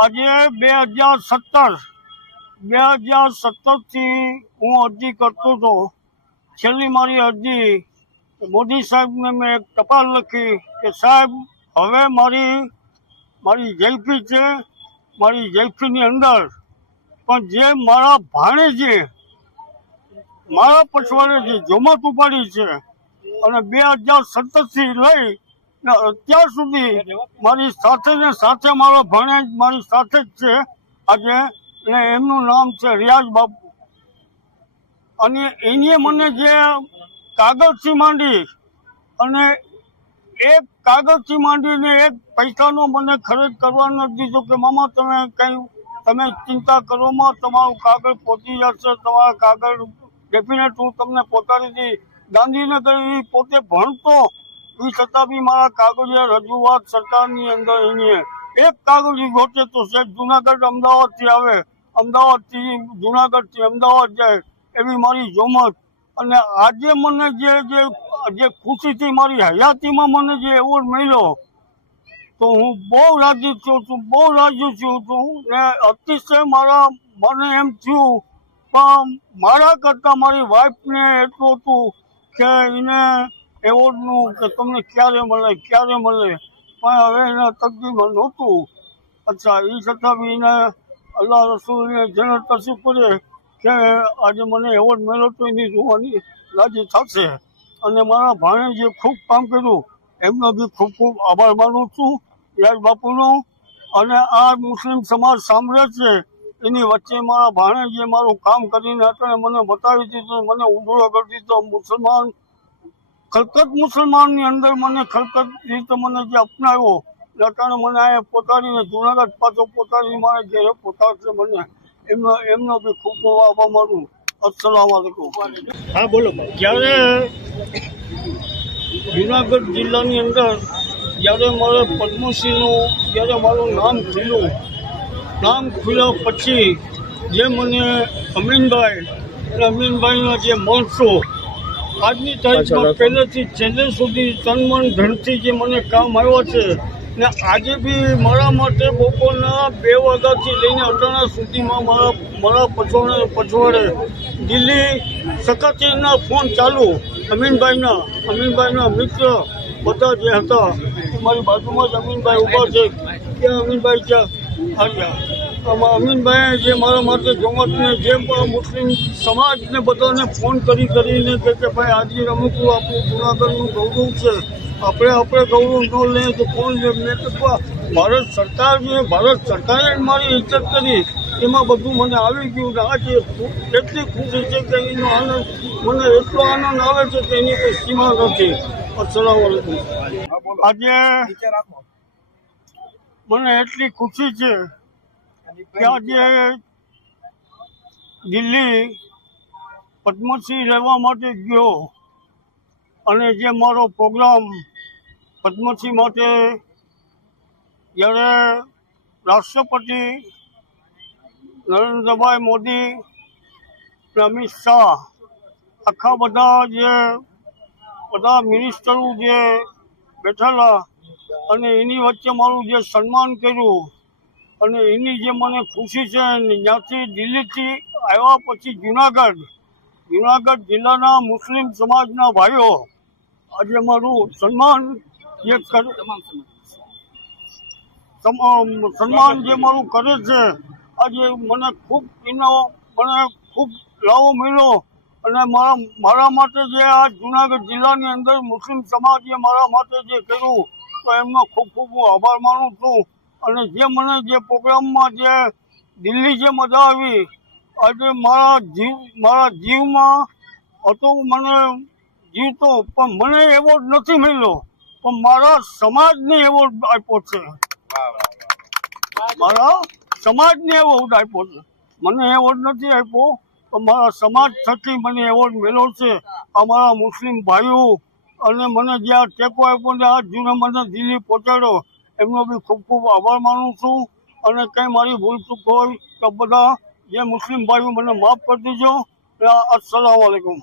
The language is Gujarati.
આજે 2017થી હું અરજી કરતો હતો. છેલ્લી મારી અરજી મોદી સાહેબને મેં એક ટપાલ લખી કે સાહેબ હવે મારી જેલ્ફી છે, મારી જેલ્ફીની અંદર પણ જે મારા ભાણેજે મારા પછવાડે જે જોમત ઉપાડી છે અને 2017થી લઈ અત્યાર સુધી મારી સાથે ને સાથે મારો ભાણેજ મારી સાથે જ છે આજે, અને એમનું નામ છે રિયાઝ બાપુ. અને એને મને જે કાગળથી માંડી અને એક કાગળથી માંડીને એક પૈસાનો મને ખર્ચ કરવા નથી દીધો કે મામા તમે ચિંતા કરોમાં, તમારું કાગળ પહોંચી જશે, તમારા કાગળ ડેફિનેટ હું તમને પહોંચાડી દી. ગાંધીનગર એ પોતે ભણતો એ છતાં બી મારા કાગળિયા રજૂઆત સરકારની અંદર એની એક કાગળી ગોતે તો છે જુનાગઢ અમદાવાદથી આવે, અમદાવાદથી જુનાગઢથી અમદાવાદ જાય એવી મારી જોમત. અને આજે મને જે ખુશીથી મારી હયાતીમાં મને જે એવોર્ડ મળ્યો તો હું બહુ રાજી છું ને અતિશય મને એમ થયું. પણ મારા કરતાં મારી વાઈફને એટલું હતું કે એને એવોર્ડનું કે તમને ક્યારે મળે પણ હવે એના તકદીરમાં નહોતું. અચ્છા, એ છતાં બી એને અલ્લાહ રસૂલને જેને તસી પડે કે આજે મને એવોર્ડ મળ્યો તો એની જોવાની રાજી થશે. અને મારા ભાણે જે ખૂબ કામ કર્યું એમનો બી ખૂબ ખૂબ આભાર માનું છું રિયાઝ બાપુનો. અને આ મુસ્લિમ સમાજ સાંભળે છે એની વચ્ચે મારા ભાણે જે મારું કામ કરીને અટાણે મને બતાવી દીધું, મને ઉઘડો કરી દીધો. મુસલમાનની અંદર મને ખલકત રીતે મને જે અપનાવ્યો અટાણે મને અહીંયા પોતાડીને જુનાગઢ પાછો પોતાડી મારે ઘેરે પોતાડશે મને એમનો બી ખૂબ ખૂબ આભાર માનું. અસ્સલામ વાલેકુમ. હા બોલો. જ્યારે જુનાગઢ જિલ્લાની અંદર જ્યારે મારે પદ્મશ્રીનું જ્યારે મારું નામ ખુલ્યા પછી જે મને અમીનભાઈના જે માણસો આજની તારીખમાં પહેલેથી છેલ્લે સુધી તન મન ધનથી જે મને કામ આવ્યા છે ને આજે બી મારા માટે બપોરના 2 વાગ્યાથી લઈને અટાણા સુધીમાં મારા પછવાડે દિલ્હી સકાતીના ફોન ચાલુ. અમીનભાઈના મિત્ર બધા જે હતા મારી બાજુમાં જ અમીનભાઈ ઊભા છે કે અમીનભાઈ ક્યાં આવ્યા. આમાં અમીનભાઈએ જે મારા માટે જોમતને જે મુસ્લિમ સમાજને બધાને ફોન કરીને કે ભાઈ આજે રમકડું આપણું જૂનાગઢનું ગૌરવ છે, આપણે ગૌરવ ન લઈએ તો કોણ લે. મેં કહેવા ભારત સરકારે મારી ઇજ્જત કરી એમાં બધું મને આવી ગયું. ને આજે એટલી ખુશી છે કે એનો આનંદ મને એટલો આનંદ આવે છે કે એની કોઈ સીમા નથી. અસ્સલામ વાલેકુમ. આજે મને એટલી ખુશી છે કે આજે દિલ્હી પદ્મશ્રી લેવા માટે ગયો અને જે મારો પ્રોગ્રામ પદ્મશ્રી માટે જ્યારે રાષ્ટ્રપતિ નરેન્દ્રભાઈ મોદી, અમિત શાહ, આખા બધા મિનિસ્ટરો જે બેઠેલા અને એની વચ્ચે મારું જે સન્માન કર્યું અને એની જે મને ખુશી છે. ત્યાંથી દિલ્હીથી આવ્યા પછી જુનાગઢ જિલ્લાના મુસ્લિમ સમાજના ભાઈઓ આજે મારું સન્માન જે મારું કરે છે. આજે મને ખૂબ લાવો મળ્યો અને મારા માટે જે આ જુનાગઢ જિલ્લાની અંદર મુસ્લિમ સમાજે મારા માટે જે કર્યું તો એમનો ખૂબ ખૂબ હું આભાર માનું છું. અને જે મને જે પ્રોગ્રામમાં જે દિલ્હી જે મજા આવી આજે મારા જીવમાં હતો, મને જીવતો પણ મને એવોર્ડ નથી મળ્યો પણ મારા સમાજને એવોર્ડ આપ્યો છે. મારા સમાજને એવોર્ડ આપ્યો છે. મને એવોર્ડ નથી આપ્યો પણ મારા સમાજ થકી મને એવોર્ડ મળ્યો છે. અમારા મુસ્લિમ ભાઈઓ અને મને જે આ ટેકો આપ્યો ને આ જૂને મને દિલ્હી પહોંચાડ્યો એમનો બી ખૂબ ખૂબ આભાર માનું છું. અને કંઈ મારી ભૂલ ચૂક હોય તો બધા જે મુસ્લિમ ભાઈઓ મને માફ કરી દેજો. અસ્સલામ વાલેકુમ.